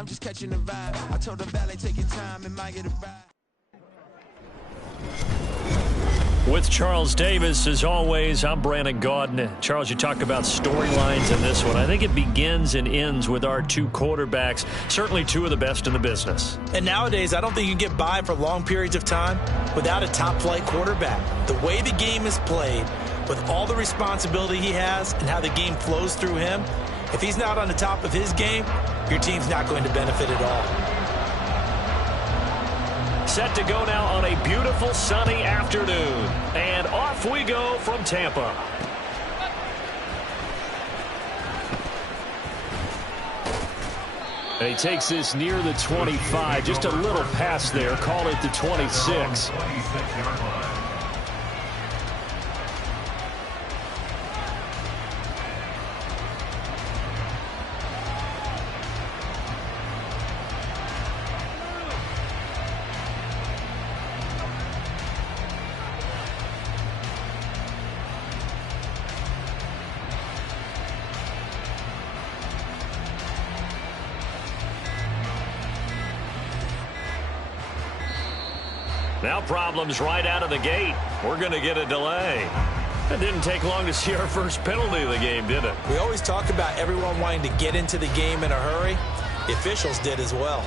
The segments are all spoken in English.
I'm just catching the vibe. I told the valet, take your time and might get a ride. With Charles Davis, as always, I'm Brandon Gaudin. Charles, you talk about storylines in this one. I think it begins and ends with our two quarterbacks, certainly two of the best in the business. And nowadays, I don't think you can get by for long periods of time without a top-flight quarterback. The way the game is played, with all the responsibility he has and how the game flows through him, if he's not on the top of his game, your team's not going to benefit at all. Set to go now on a beautiful sunny afternoon. And off we go from Tampa. And he takes this near the 25. Just a little pass there. Call it the 26. Now problems right out of the gate. We're going to get a delay. It didn't take long to see our first penalty of the game, did it? We always talk about everyone wanting to get into the game in a hurry. The officials did as well.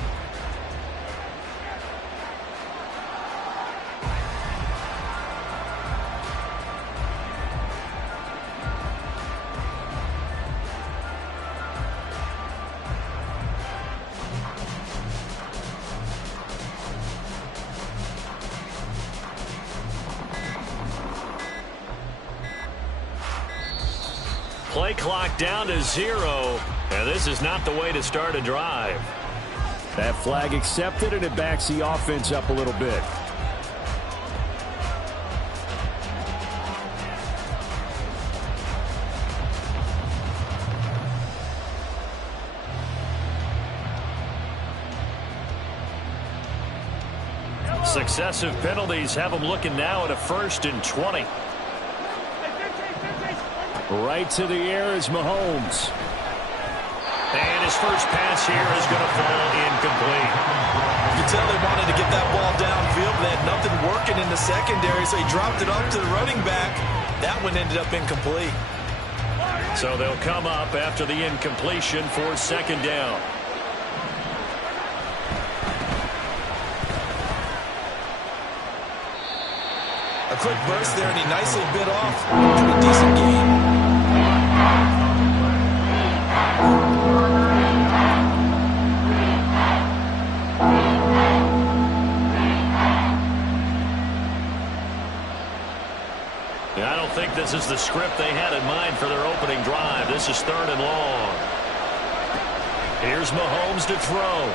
Play clock down to 0, and this is not the way to start a drive. That flag accepted, and it backs the offense up a little bit. Successive penalties have them looking now at a 1st and 20. Right to the air is Mahomes. And his first pass here is going to fall incomplete. You can tell they wanted to get that ball downfield, but they had nothing working in the secondary, so he dropped it off to the running back. That one ended up incomplete. So they'll come up after the incompletion for 2nd down. A quick burst there, and he nicely bit off. Pretty decent game. I don't think this is the script they had in mind for their opening drive. This is 3rd and long. Here's Mahomes to throw.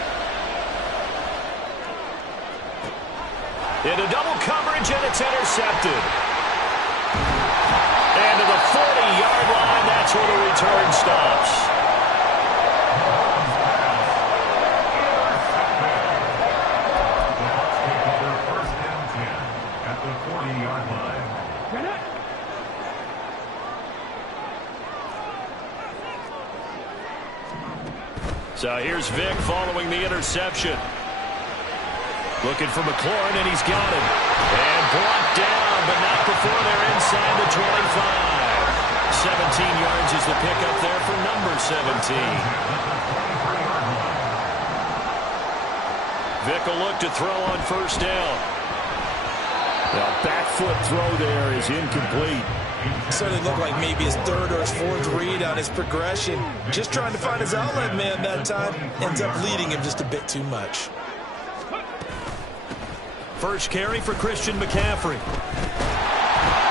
Into double coverage, and it's intercepted. And to the 40-yard line, that's where the return stops. So here's Vic following the interception. Looking for McLaurin, and he's got him. And brought down, but not before they're inside the 25. 17 yards is the pickup there for number 17. Vic will look to throw on 1st down. The back foot throw there is incomplete. Certainly looked like maybe his 3rd or his 4th read on his progression. Just trying to find his outlet man that time. Ends up leading him just a bit too much. First carry for Christian McCaffrey.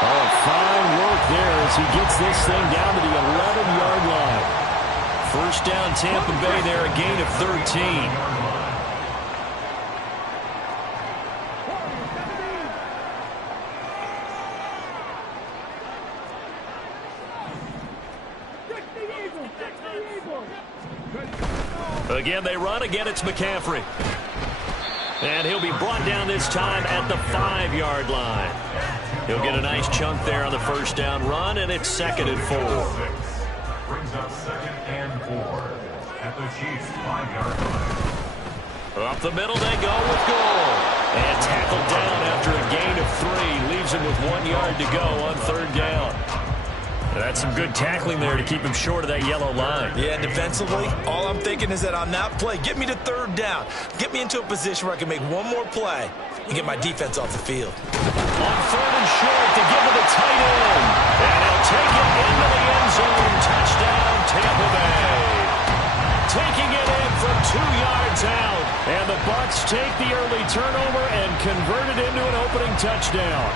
Oh, fine work there as he gets this thing down to the 11-yard line. 1st down Tampa Bay there, a gain of 13. Again, they run. Again, it's McCaffrey. And he'll be brought down this time at the 5-yard line. He'll get a nice chunk there on the 1st down run, and it's 2nd and 4. Brings up 2nd and 4. at the Chiefs' 5-yard line. Up the middle they go with goal. And tackled down after a gain of 3. Leaves him with 1 yard to go on 3rd down. That's some good tackling there to keep him short of that yellow line. Yeah, defensively, all I'm thinking is that on that play, get me to 3rd down. Get me into a position where I can make one more play and get my defense off the field. On 3rd and short to give it to tight end. And he'll take it into the end zone. Touchdown, Tampa Bay. Taking it in from 2 yards out. And the Bucs take the early turnover and convert it into an opening touchdown.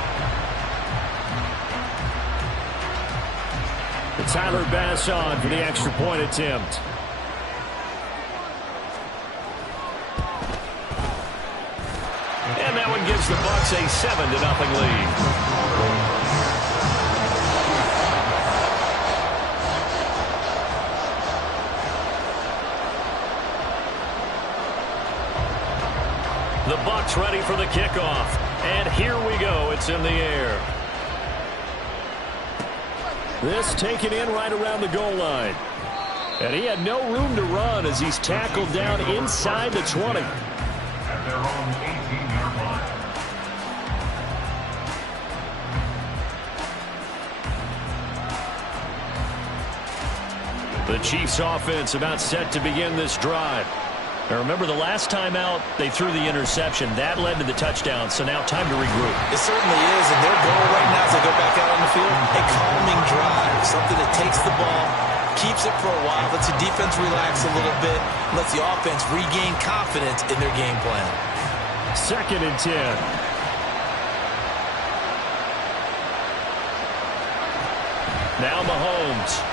Tyler Bass on for the extra point attempt. And that one gives the Bucs a 7-0 lead. The Bucs ready for the kickoff. And here we go. It's in the air. This taken in right around the goal line. And he had no room to run as he's tackled down inside the 20. At their own 18-yard line. The Chiefs offense about set to begin this drive. Now remember, the last time out, they threw the interception. That led to the touchdown, so now time to regroup. It certainly is, and their goal right now as they go back out on the field, a calming drive, something that takes the ball, keeps it for a while, lets the defense relax a little bit, lets the offense regain confidence in their game plan. 2nd and 10. Now Mahomes.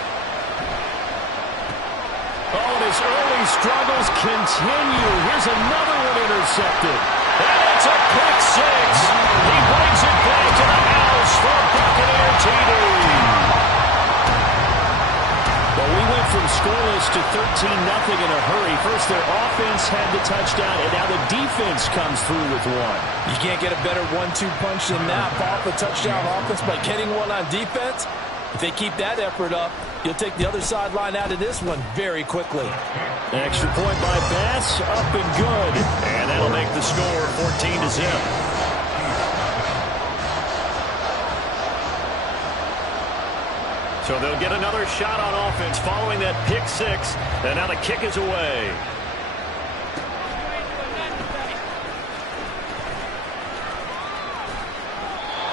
Oh, and his early struggles continue. Here's another one intercepted. And it's a pick 6. He brings it back to the house for Buccaneer TD. Well, we went from scoreless to 13-0 in a hurry. First, their offense had the touchdown, and now the defense comes through with one. You can't get a better 1-2 punch than that. Off a touchdown offense by getting one on defense. If they keep that effort up, you'll take the other sideline out of this one very quickly. Extra point by Bass, up and good. And that'll make the score 14-0. So they'll get another shot on offense following that pick 6. And now the kick is away.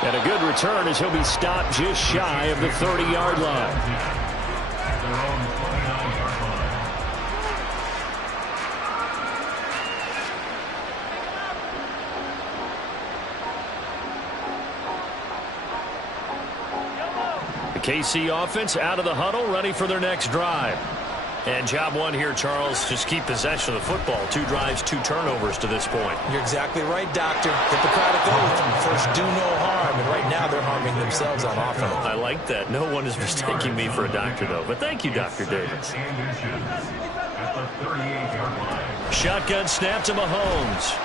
And a good return as he'll be stopped just shy of the 30-yard line. At their own 29-yard line. The KC offense out of the huddle, ready for their next drive. And job one here, Charles, just keep possession of the football. 2 drives, 2 turnovers to this point. You're exactly right, Doctor. Hippocratic oath. First, do no harm. And right now, they're harming themselves on offense. I like that. No one is mistaking me for a doctor, though. But thank you, Dr. Davis. At the 38-yard line. Shotgun snap to Mahomes.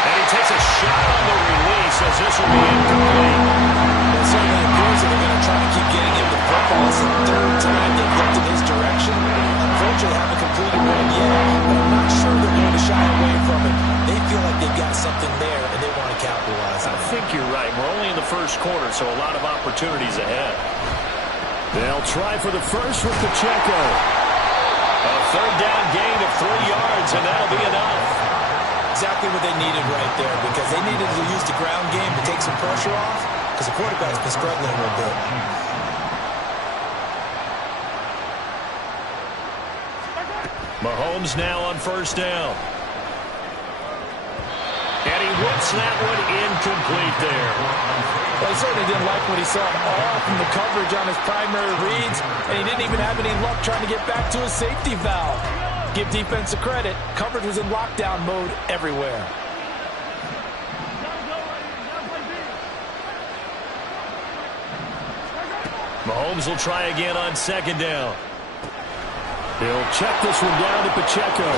And he takes a shot on the release as this will be incomplete. It certainly appears that they're going to try to keep getting him the football. It's the 3rd time they've looked in his direction. Unfortunately, they haven't completed one yet, but I'm not sure they're going to shy away from it. They feel like they've got something there, and they want to capitalize on it. I think you're right. We're only in the first quarter, so a lot of opportunities ahead. They'll try for the first with Pacheco. A 3rd down gain of 3 yards, and that'll be enough. Exactly what they needed right there, because they needed to use the ground game to take some pressure off, because the quarterback's been struggling a little bit. Mahomes now on 1st down. And he whips that one incomplete there. Well, he certainly didn't like what he saw all from the coverage on his primary reads, and he didn't even have any luck trying to get back to his safety valve. Give defense a credit. Coverage was in lockdown mode everywhere. Mahomes will try again on 2nd down. He'll check this one down to Pacheco.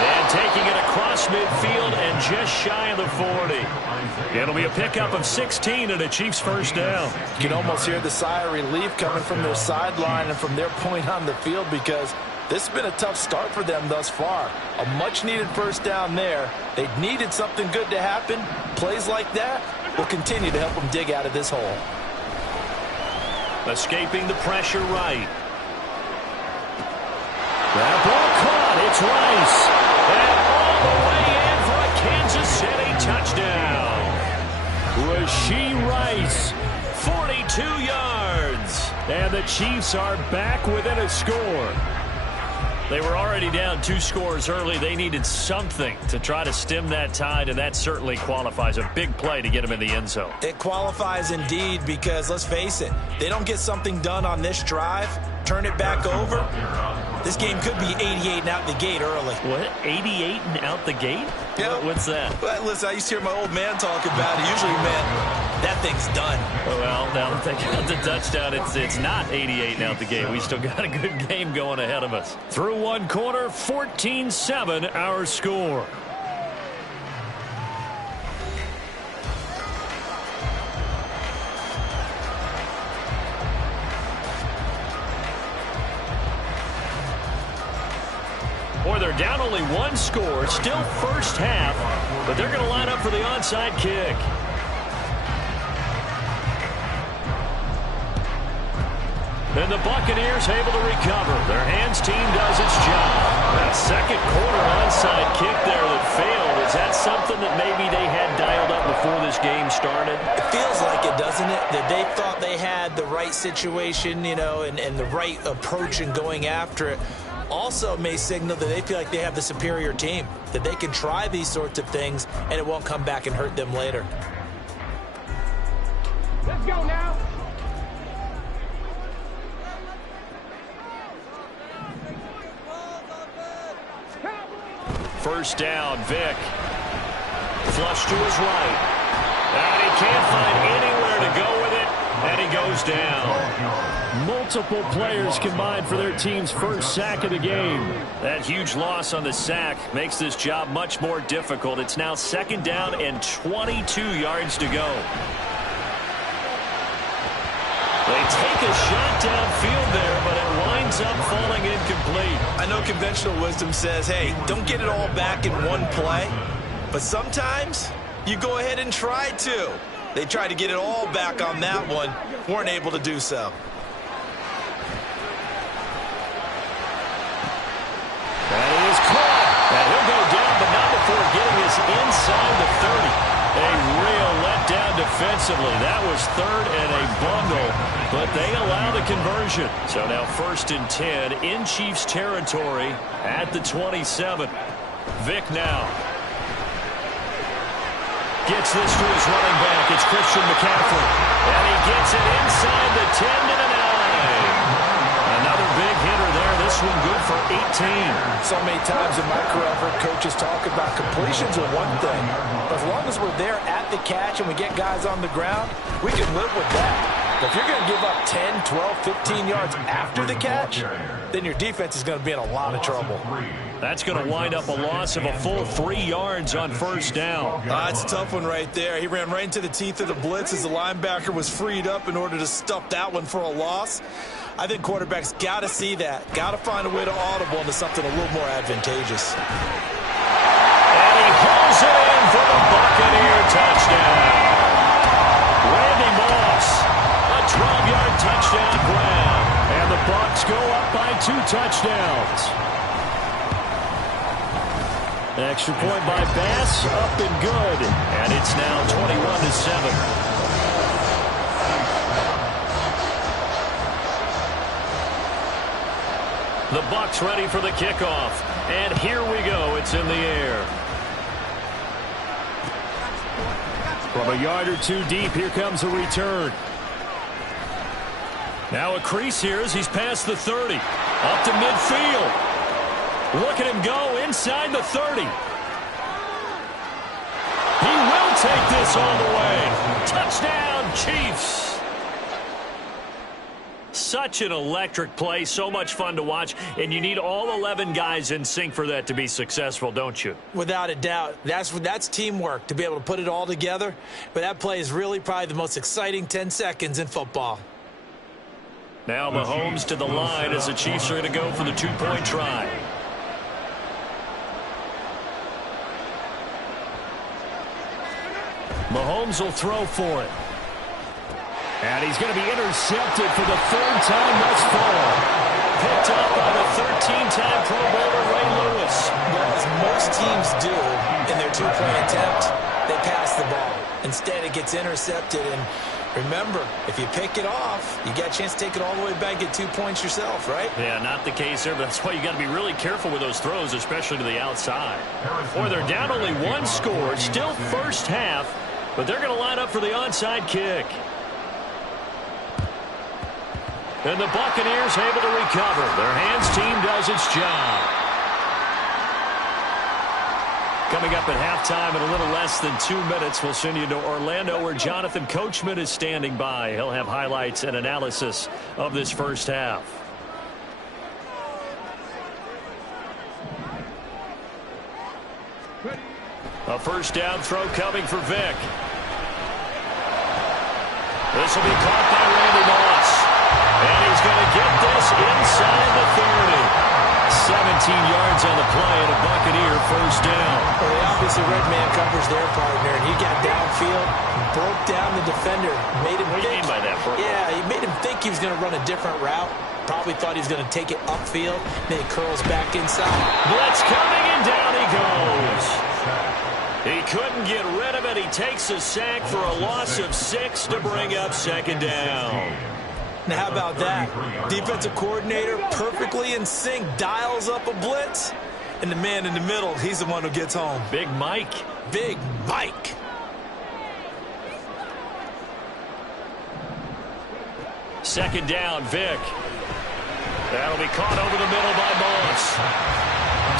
And taking it across midfield and just shy of the 40. It'll be a pickup of 16 and a Chiefs first down. You can almost hear the sigh of relief coming from their sideline and from their point on the field, because this has been a tough start for them thus far. A much-needed first down there. They needed something good to happen. Plays like that will continue to help them dig out of this hole. Escaping the pressure right. That ball caught. It's Rice. And all the way in for a Kansas City touchdown. Rashee Rice, 42 yards. And the Chiefs are back within a score. They were already down 2 scores early. They needed something to try to stem that tide, and that certainly qualifies. A big play to get them in the end zone. It qualifies indeed, because let's face it, they don't get something done on this drive, turn it back over, this game could be 88 and out the gate early. What? 88 and out the gate? Yeah. What's that? Well, listen, I used to hear my old man talk about it. Usually meant that thing's done. Well, now that they got the touchdown, it's not 88 and out the gate. We still got a good game going ahead of us. Through one quarter, 14-7 our score. Boy, they're down only 1 score, still first half, but they're going to line up for the onside kick. And the Buccaneers able to recover. Their hands team does its job. That second quarter onside kick there that failed, is that something that maybe they had dialed up before this game started? It feels like it, doesn't it? That they thought they had the right situation, you know, and the right approach in going after it. Also may signal that they feel like they have the superior team, that they can try these sorts of things and it won't come back and hurt them later. Let's go now. First down, Vic. Flush to his right. And he can't find anywhere to go with it, and he goes down. Multiple players combined for their team's first sack of the game. That huge loss on the sack makes this job much more difficult. It's now second down and 22 yards to go. They take a shot downfield there, but it winds up falling incomplete. I know conventional wisdom says, hey, don't get it all back in one play. But sometimes you go ahead and try to. They tried to get it all back on that one, weren't able to do so. And it is caught. And he'll go down, but not before getting us inside the 30. A real letdown defensively. That was third and a bundle, but they allow the conversion. So now first and 10 in Chiefs territory at the 27. Vic now gets this to his running back. It's Christian McCaffrey. And he gets it inside the 10 to the 9. Another big hitter there. This one good for 18. So many times in my career, I've heard coaches talk about completions are one thing. But as long as we're there at the catch and we get guys on the ground, we can live with that. But if you're going to give up 10, 12, 15 yards after the catch, then your defense is going to be in a lot of trouble. That's going to wind up a loss of a full 3 yards on first down. It's a tough one right there. He ran right into the teeth of the blitz as the linebacker was freed up in order to stuff that one for a loss. I think quarterbacks got to see that. Got to find a way to audible into something a little more advantageous. And he hauls it in for the Buccaneer touchdown. Randy Moss, a 12-yard touchdown grab. And the Bucs go up by 2 touchdowns. Extra point by Bass, up and good. And it's now 21-7. The Bucs ready for the kickoff. And here we go. It's in the air. From a yard or 2 deep, here comes a return. Now a crease here as he's past the 30. Up to midfield. Look at him go inside the 30. He will take this all the way. Touchdown, Chiefs. such an electric play, so much fun to watch, and you need all 11 guys in sync for that to be successful, don't you? Without a doubt. That's teamwork, to be able to put it all together. But that play is really probably the most exciting 10 seconds in football. Now Mahomes to the line as the Chiefs are going to go for the two-point try. Mahomes will throw for it. And he's going to be intercepted for the third time thus far. Picked up by the 13-time Pro Bowler Ray Lewis. Well, as most teams do in their two-point attempt, they pass the ball. Instead, it gets intercepted. And remember, if you pick it off, you got a chance to take it all the way back, get 2 points yourself, right? Yeah, not the case there, but that's why you got to be really careful with those throws, especially to the outside. Boy, they're down only one score. Still first half, but they're going to line up for the onside kick. And the Buccaneers able to recover. Their hands team does its job. Coming up at halftime in a little less than 2 minutes, we'll send you to Orlando where Jonathan Coachman is standing by. He'll have highlights and analysis of this first half. A first down throw coming for Vic. This will be caught by Randy Moss. And he's going to get this inside the 30. 17 yards on the play and a Buccaneer first down. Well, they obviously read man coverage their partner, and he got downfield, broke down the defender, made him What do you mean by that, Bert? Yeah, he made him think he was going to run a different route. Probably thought he was going to take it upfield. Then he curls back inside. Blitz coming, and down he goes. He couldn't get rid of it. He takes a sack for a loss of 6 to bring up second down. Now, how about that? Defensive coordinator perfectly in sync, dials up a blitz, and the man in the middle, he's the one who gets home. Big Mike. Big Mike. Second down, Vic. That'll be caught over the middle by Moss.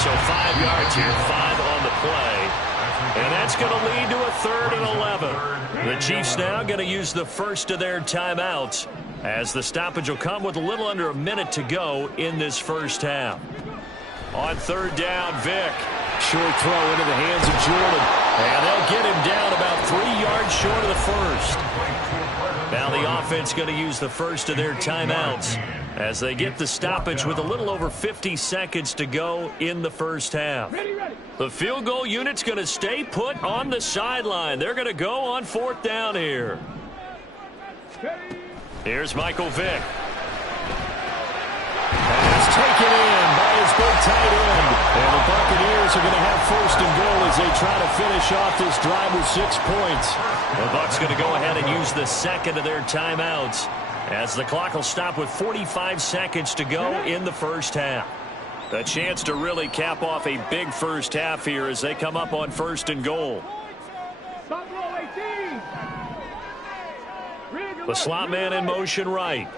So 5 yards here, 5 on the play. And that's going to lead to a 3rd and 11. The Chiefs now going to use the first of their timeouts, as the stoppage will come with a little under a minute to go in this first half. On third down, Vic. Short throw into the hands of Jordan. And they'll get him down about 3 yards short of the first. Now the offense going to use the first of their timeouts as they get the stoppage with a little over 50 seconds to go in the first half. The field goal unit's going to stay put on the sideline. They're going to go on fourth down here. Here's Michael Vick. Pass taken in by his big tight end. And the Buccaneers are going to have first and goal as they try to finish off this drive with 6 points. The Bucs going to go ahead and use the second of their timeouts as the clock will stop with 45 seconds to go in the first half. A chance to really cap off a big first half here as they come up on first and goal. The slot man in motion right.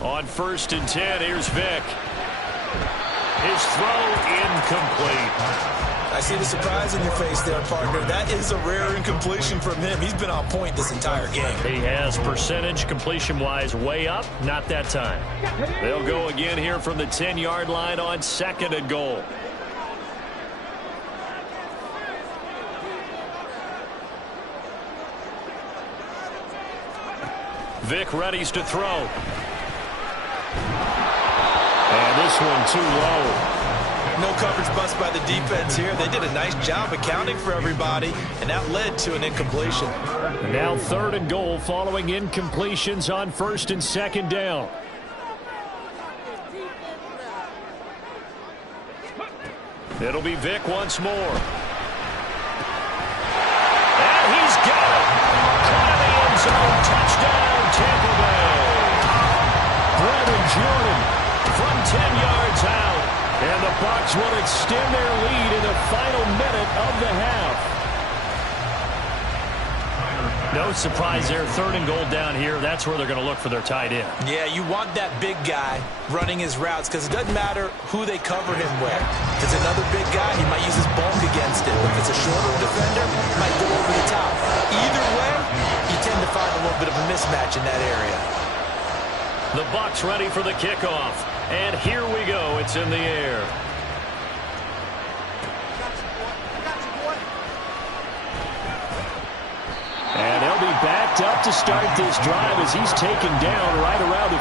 On 1st and 10, here's Vic. His throw incomplete. I see the surprise in your face there, partner. That is a rare incompletion from him. He's been on point this entire game. He has percentage completion-wise way up. Not that time. They'll go again here from the 10-yard line on 2nd and goal. Vic readies to throw. And this one too low. No coverage bust by the defense here. They did a nice job accounting for everybody, and that led to an incompletion. Now 3rd and goal following incompletions on 1st and 2nd down. It'll be Vic once more. And he's got it. Caught in the end zone. Touchdown, Tampa Bay. Brandon Jordan from 10 yards out. And the Bucs will extend their lead in the final minute of the half. No surprise there. 3rd and goal down here. That's where they're going to look for their tight end. Yeah, you want that big guy running his routes because it doesn't matter who they cover him with. If it's another big guy, he might use his bulk against it. If it's a shorter defender, he might go over the top. Either way, you tend to find a little bit of a mismatch in that area. The Bucs ready for the kickoff. And here we go. It's in the air. And they'll be backed up to start this drive as he's taken down right around the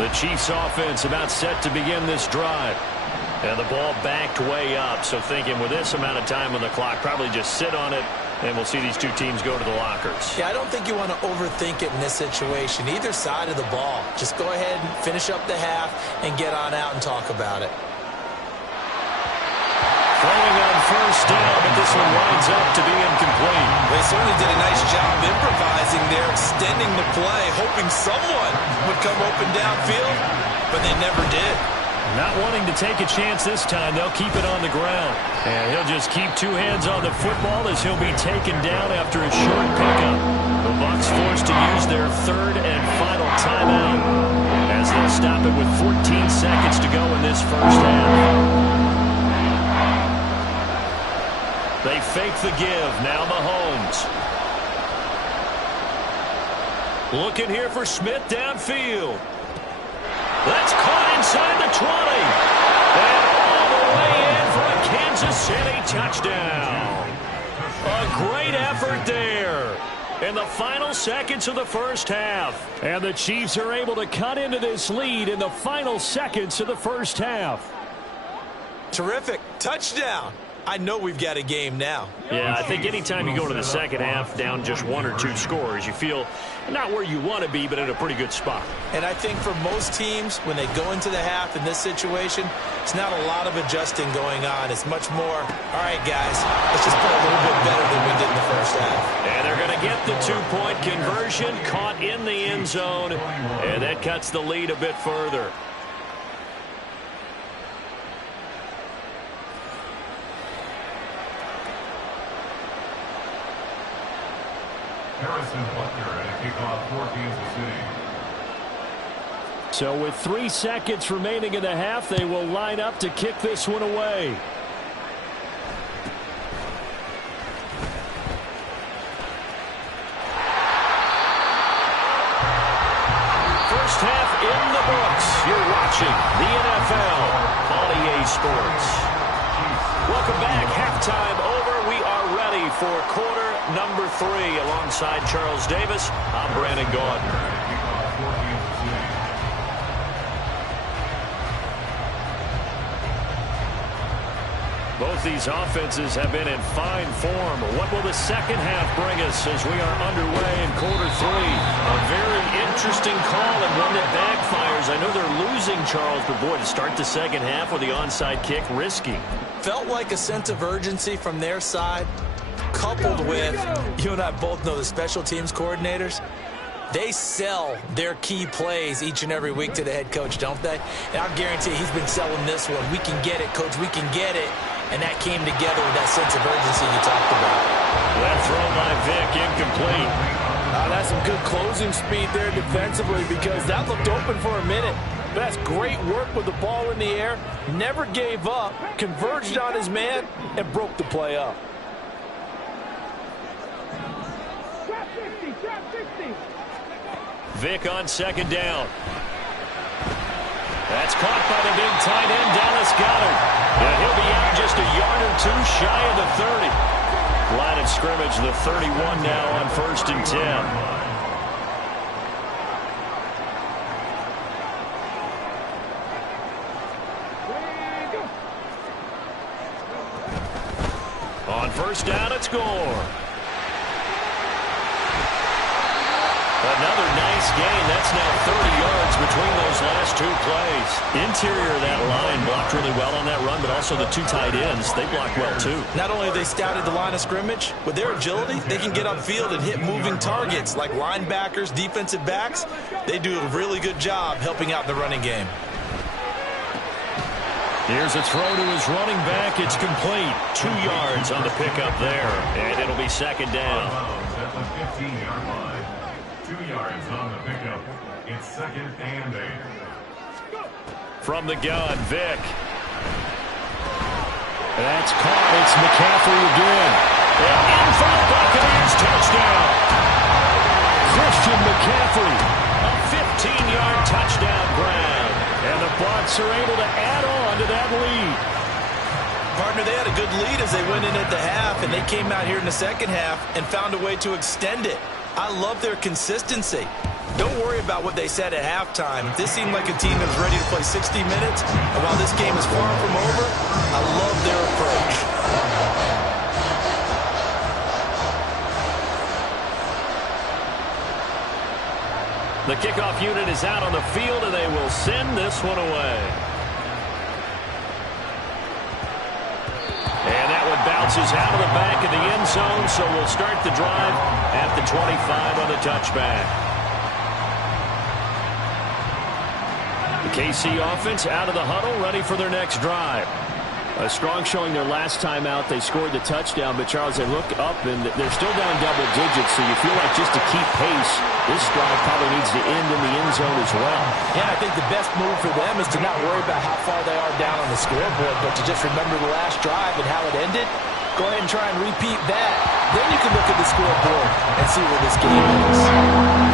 15. The Chiefs offense about set to begin this drive. And the ball backed way up. So thinking with this amount of time on the clock, probably just sit on it, and we'll see these two teams go to the lockers. Yeah, I don't think you want to overthink it in this situation. Either side of the ball. Just go ahead and finish up the half and get on out and talk about it. Throwing on first down, but this one winds up to be incomplete. They certainly did a nice job improvising there, extending the play, hoping someone would come open downfield, but they never did. Not wanting to take a chance this time, they'll keep it on the ground. And he'll just keep 2 hands on the football as he'll be taken down after a short pickup. The Bucs forced to use their 3rd and final timeout as they'll stop it with 14 seconds to go in this first half. They fake the give. Now Mahomes. Looking here for Smith downfield. That's caught inside the 20. And all the way in for a Kansas City touchdown. A great effort there in the final seconds of the first half. And the Chiefs are able to cut into this lead in the final seconds of the first half. Terrific. Touchdown. I know we've got a game now. Yeah, I think anytime you go to the second half down just 1 or 2 scores, you feel not where you want to be, but in a pretty good spot. And I think for most teams, when they go into the half in this situation, it's not a lot of adjusting going on. It's much more, all right, guys, let's just play a little bit better than we did in the first half. And they're going to get the 2-point conversion, caught in the end zone, and that cuts the lead a bit further. Harrison Butker and a kickoff for Kansas City. So with 3 seconds remaining in the half, they will line up to kick this one away. First half in the books. You're watching the NFL on EA Sports. Welcome back. Halftime over. We are ready for quarter number 3 alongside Charles Davis. I'm Brandon Gaudin. Both these offenses have been in fine form. What will the second half bring us as we are underway in quarter 3? A very interesting call and one that backfires. I know they're losing, Charles, but boy, to start the second half with the onside kick, risky. Felt like a sense of urgency from their side, coupled with, you and I both know the special teams coordinators, they sell their key plays each and every week to the head coach, don't they? And I guarantee he's been selling this one. We can get it, coach, we can get it. And that came together with that sense of urgency you talked about. That throw by Vick, incomplete. That's some good closing speed there defensively because that looked open for a minute. But that's great work with the ball in the air. Never gave up, converged on his man, and broke the play up. Vick on second down. That's caught by the big tight end, Dallas Goedert. And he'll be out just a yard or 2 shy of the 30. Line of scrimmage, the 31 now on 1st and 10. On first down, it's Gore. Another nice gain. That's now 30 yards between those last 2 plays. Interior of that line blocked really well on that run, but also the 2 tight ends, they blocked well too. Not only have they scouted the line of scrimmage, with their agility, they can get upfield and hit moving targets like linebackers, defensive backs. They do a really good job helping out the running game. Here's a throw to his running back. It's complete. 2 yards on the pickup there. And it'll be second down. At the 15-yard line. 2 yards on the pickup. It's second and 8. From the gun, Vick. That's caught. It's McCaffrey again. And in for the Buccaneers touchdown. Christian McCaffrey. A 15-yard touchdown grab. And the Bucs are able to add on to that lead. Partner, they had a good lead as they went in at the half, and they came out here in the second half and found a way to extend it. I love their consistency. Don't worry about what they said at halftime. This seemed like a team that was ready to play 60 minutes, and while this game is far from over, I love their approach. The kickoff unit is out on the field, and they will send this one away. And that one bounces out of the back of the end zone, so we'll start the drive at the 25 on the touchback. The KC offense out of the huddle, ready for their next drive. A strong showing their last time out. They scored the touchdown, but Charles, they look up and they're still down double digits, so you feel like just to keep pace, this drive probably needs to end in the end zone as well. Yeah, I think the best move for them is to not worry about how far they are down on the scoreboard, but to just remember the last drive and how it ended. Go ahead and try and repeat that. Then you can look at the scoreboard and see where this game is.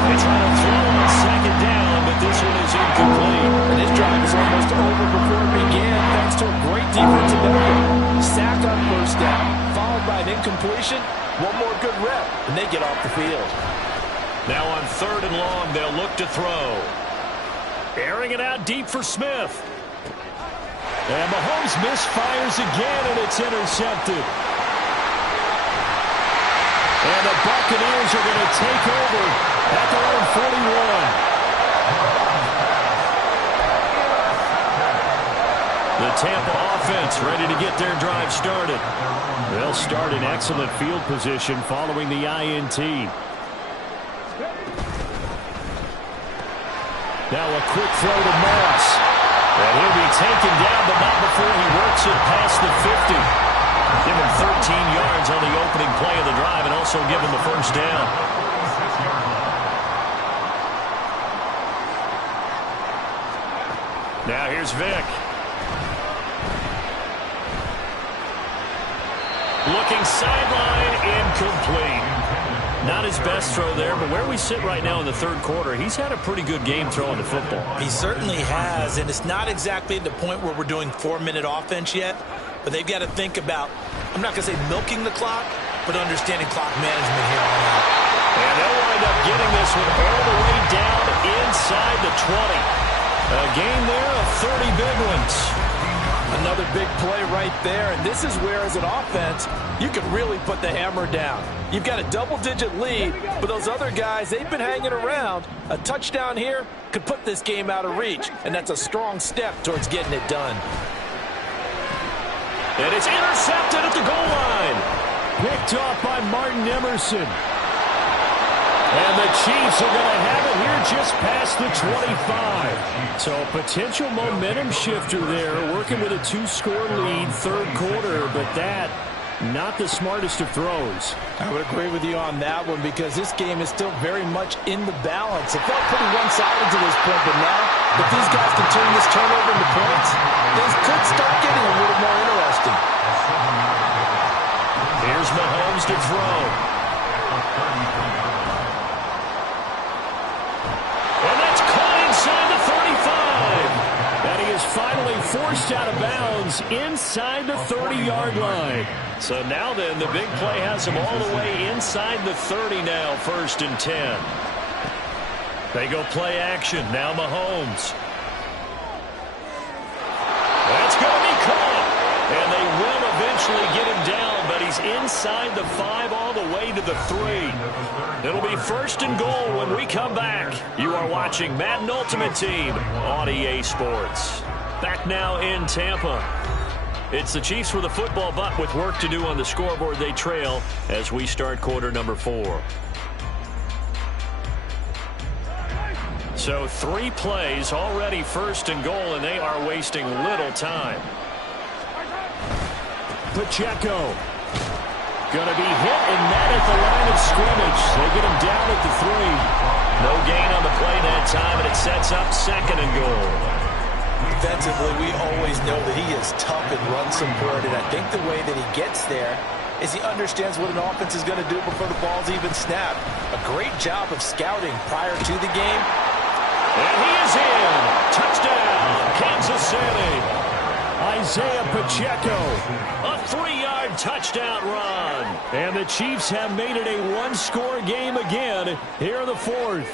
They try to throw on second down, but this one is incomplete. And this drive is almost over before it began, thanks to a great defensive effort. Sack on first down, followed by an incompletion. One more good rep, and they get off the field. Now on third and long, they'll look to throw. Airing it out deep for Smith. And Mahomes misfires again, and it's intercepted. And the Buccaneers are going to take over at their own 41. The Tampa offense ready to get their drive started. They'll start in excellent field position following the INT. Now a quick throw to Moss. And he'll be taken down, but not before he works it past the 50. Give him 13 yards on the opening play of the drive and also give him the first down. Now here's Vick. Looking sideline, incomplete. Not his best throw there, but where we sit right now in the third quarter, he's had a pretty good game throwing the football. He certainly has, and it's not exactly at the point where we're doing 4-minute offense yet, but they've got to think about, I'm not going to say milking the clock, but understanding clock management here on out. And they'll wind up getting this one all the way down inside the 20. A game there of 30 big ones. Another big play right there, and this is where, as an offense, you can really put the hammer down. You've got a double-digit lead, but those other guys, they've been hanging around. A touchdown here could put this game out of reach, and that's a strong step towards getting it done. And it's intercepted at the goal line. Picked off by Martin Emerson. And the Chiefs are going to have it here just past the 25. So a potential momentum shifter there, working with a 2-score lead, third quarter, but that, not the smartest of throws. I would agree with you on that one because this game is still very much in the balance. It felt pretty one-sided to this point, but now, if these guys can turn this turnover into points, things could start getting a little more interesting. Here's Mahomes to throw. And that's caught inside the 35. And he is finally forced out of bounds inside the 30-yard line. So now then, the big play has him all the way inside the 30 now, 1st and 10. They go play action. Now Mahomes. That's going to be caught. And they will eventually get him down, but he's inside the 5 all the way to the 3. It'll be 1st and goal when we come back. You are watching Madden Ultimate Team on EA Sports. Back now in Tampa. It's the Chiefs with a football, but with work to do on the scoreboard, they trail as we start quarter number 4. So 3 plays already 1st and goal, and they are wasting little time. Pacheco. Going to be hit and net at the line of scrimmage. They get him down at the 3. No gain on the play that time, and it sets up 2nd and goal. Defensively, we always know that he is tough and run support, and I think the way that he gets there is he understands what an offense is going to do before the ball's even snapped. A great job of scouting prior to the game. And he is in. Touchdown, Kansas City. Isaiah Pacheco. A 3-yard touchdown run. And the Chiefs have made it a one-score game again here in the 4th.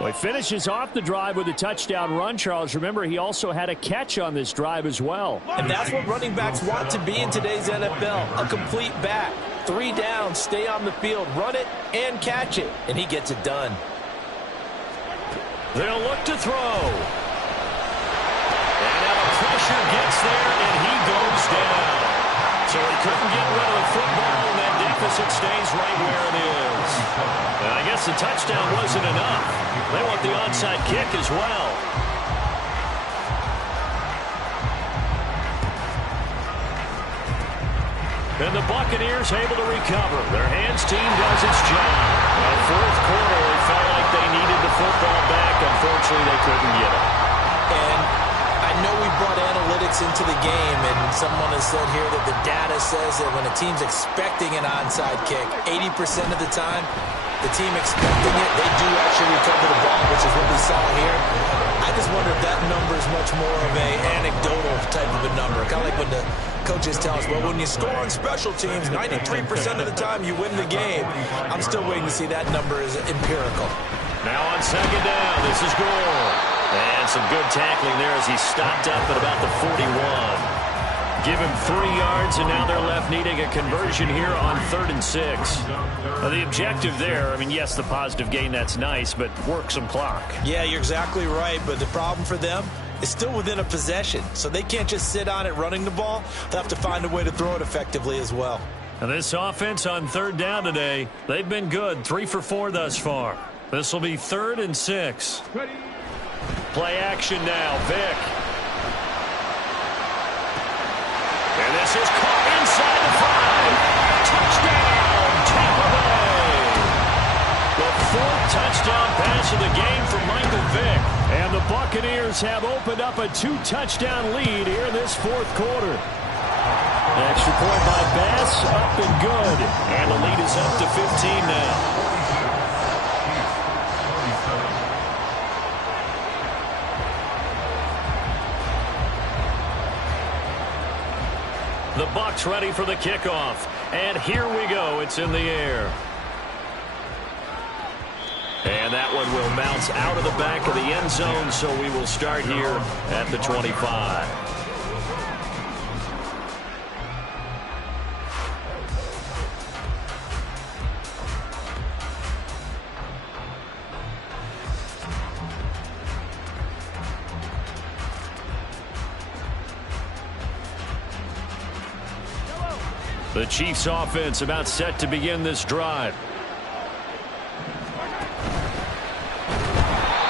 Well, he finishes off the drive with a touchdown run, Charles. Remember, he also had a catch on this drive as well. And that's what running backs want to be in today's NFL, a complete back. 3 down, stay on the field, run it, and catch it. And he gets it done. They'll look to throw. And now the pressure gets there, and he goes down. So he couldn't get rid of the football, and that deficit stays right where it is. And I guess the touchdown wasn't enough. They want the onside kick as well. And the Buccaneers able to recover. Their hands team does its job. That 4th quarter, it felt like they needed the football back. Unfortunately, they couldn't get it. And I know we brought analytics into the game, and someone has said here that the data says that when a team's expecting an onside kick, 80% of the time, the team expecting it, they do actually recover the ball, which is what we saw here. I just wonder if that number is much more of an anecdotal type of a number. Kind of like when the coaches tell us, well, when you score on special teams, 93% of the time you win the game. I'm still waiting to see that number is empirical. Now on 2nd down, this is Gore. And some good tackling there as he stopped up at about the 41. Give him 3 yards, and now they're left needing a conversion here on 3rd and 6. Now, the objective there, I mean, yes, the positive gain, that's nice, but work some clock. Yeah, you're exactly right, but the problem for them is still within a possession, so they can't just sit on it running the ball. They'll have to find a way to throw it effectively as well. Now, this offense on 3rd down today, they've been good, 3 for 4 thus far. This will be 3rd and 6. Play action now, Vick. And this is caught inside the 5. Touchdown, Tampa Bay. The 4th touchdown pass of the game for Michael Vick. And the Buccaneers have opened up a 2-touchdown lead here in this 4th quarter. Extra point by Bass, up and good. And the lead is up to 15 now. The Bucs ready for the kickoff. And here we go. It's in the air. And that one will bounce out of the back of the end zone, so we will start here at the 25. The Chiefs offense about set to begin this drive.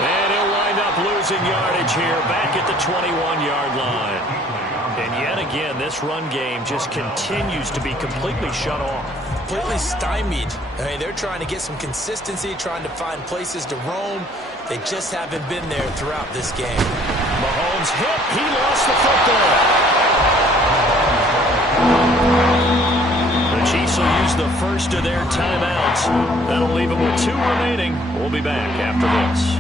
And he'll wind up losing yardage here back at the 21-yard line. And yet again, this run game just continues to be completely shut off. Completely stymied. I mean, they're trying to get some consistency, trying to find places to roam. They just haven't been there throughout this game. Mahomes hit. He lost the football. The Chiefs will use the first of their timeouts. That'll leave them with 2 remaining. We'll be back after this.